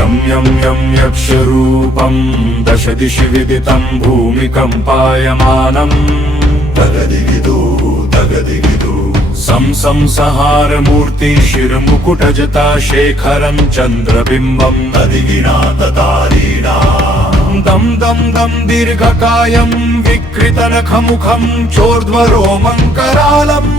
यं यं यं यक्षरूपं दश दिशि विदितं भूमिकम्पायमानम् तगदिगिदो तगदिगिदो संसंहारमूर्ति शिरमुकुटजटा शेखरं चन्द्रबिम्बं तदिगिनाततारीणा दं दं दं दीर्घकायं विकृतनखमुखं चोर्ध्वरोमङ्करालम्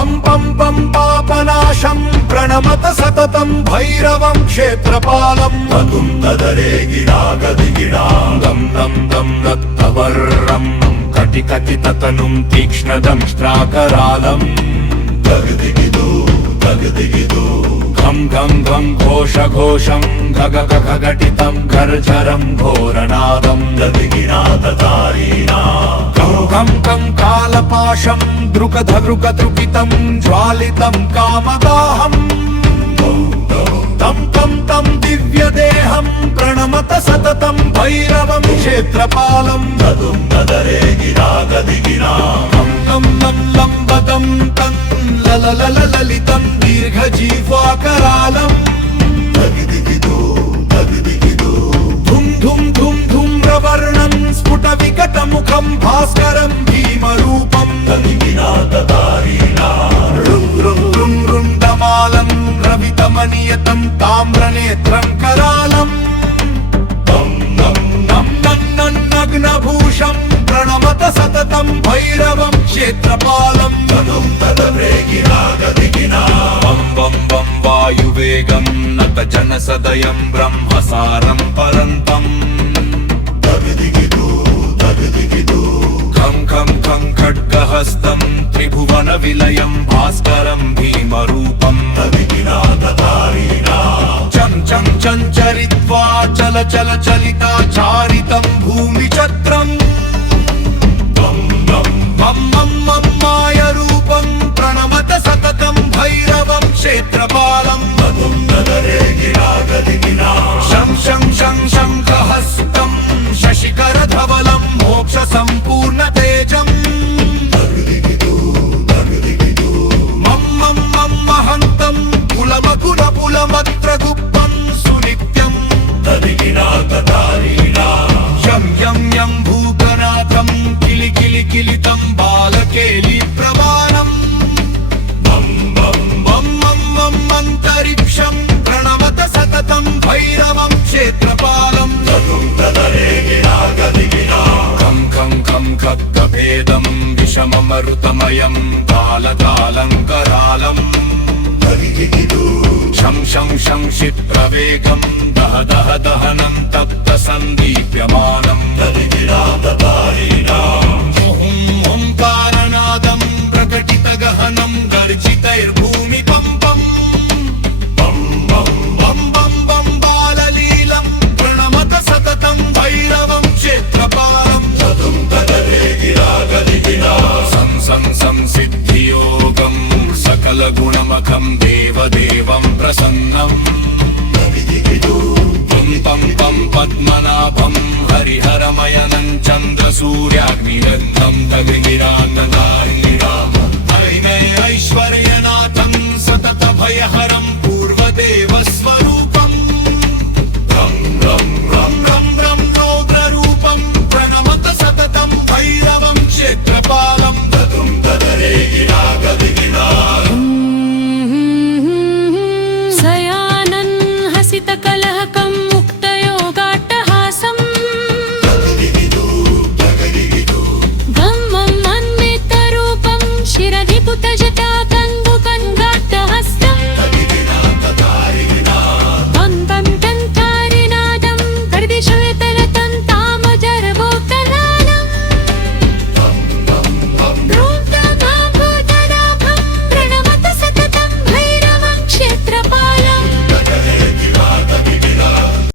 पं पं पं पापनाशं प्रणमत सततं भैरवं क्षेत्रपालं ततुं तदरे गिरागदिगिणा दं दं दं दत्तवर्रं कटिकटिततनुं तीक्ष्णदंष्ट्राकरालं तगदिगिदो तगदिगिदो घं घं घं घोषघोषं घगघघघटितं गर्जरं घोरनादं तदिगिनाततारीणा कं कं कालपाशं द्रुकधृकद्रुकितं ज्वालितं कामदाहम् तं तं तं दिव्यदेहं प्रणमत सततं भैरवं क्षेत्रपालं तदुं तदरे गिरागदिगिना तं तं लं लम्बदं तं लललललितं दीर्घजीह्वाकरालं तगिदिगिदो तगिदिगिदो धुं धुं धुं धूम्रवर्णं स्फुटविकटमुखं भास्करं भीमरूपं तदिगिनाततारीणा रुं रुं रुं रुण्डमालं रवितमनियतं ताम्रनेत्रं करालं नग्नभूषं प्रणमत सततं भैरवं क्षेत्रपालं तदुं तदरे गिरागदिगिना बं बं बं वायुवेगं नत जनसदयं ब्रह्मसारं परन्तम् तगदिगिदो तगदिगिदो खं खं खं खड्गहस्तं त्रिभुवनविलयं भास्करं भीमरूपं तदिगिनाततारीणा चं चं चञ्चरित्वा चल चल चलिताचारितं भूमिचक्रम् बं बं बं बं बं मायरूपं प्रणमत सततं भैरवं क्षेत्रपालं तदुं तदरे गिरागदिगिना शं शं शं शङ्खहस्तं शशिकरधवलं मोक्षसम्पूर्णतेजम् तगदिगिदो तगदिगिदो मं मं मं महन्तं कुलमकुलपुलमत्र गुप्तं सुनित्यं तदिगिनाततारीणा यं यं यं भूगनाथं किलिकिलिकिलितं बालकेलिप्रवाणम् बं बं बं बं बं अन्तरिक्षं प्रणमत सततं भैरवं क्षेत्रपालं तदुं तदरे गिरागदिगिना खं खं खं खड्गभेदं विषममरुतमयं कालकालङ्करालम् शं शं शं क्षिप्रवेगं दह दह दहनं तप्तसन्दीप्यमानं तदिगिनाततारीणा ओंकारनादं प्रकटितगहनं गर्जितैर्भूमिकम्पं बं बं बं बं बं बाललीलं प्रणमत सततं भैरवं क्षेत्रपालं तदुं तदरे गिरागदिगिना सं सं सं सिद्धियोगं सकलगुणमखं देवदेवं प्रसन्नं पं पं पद्मनाभं हरिहरमयनं चन्द्रसूर्याग्निरन्धं तगिगिराततारीणा ऐश्वर्य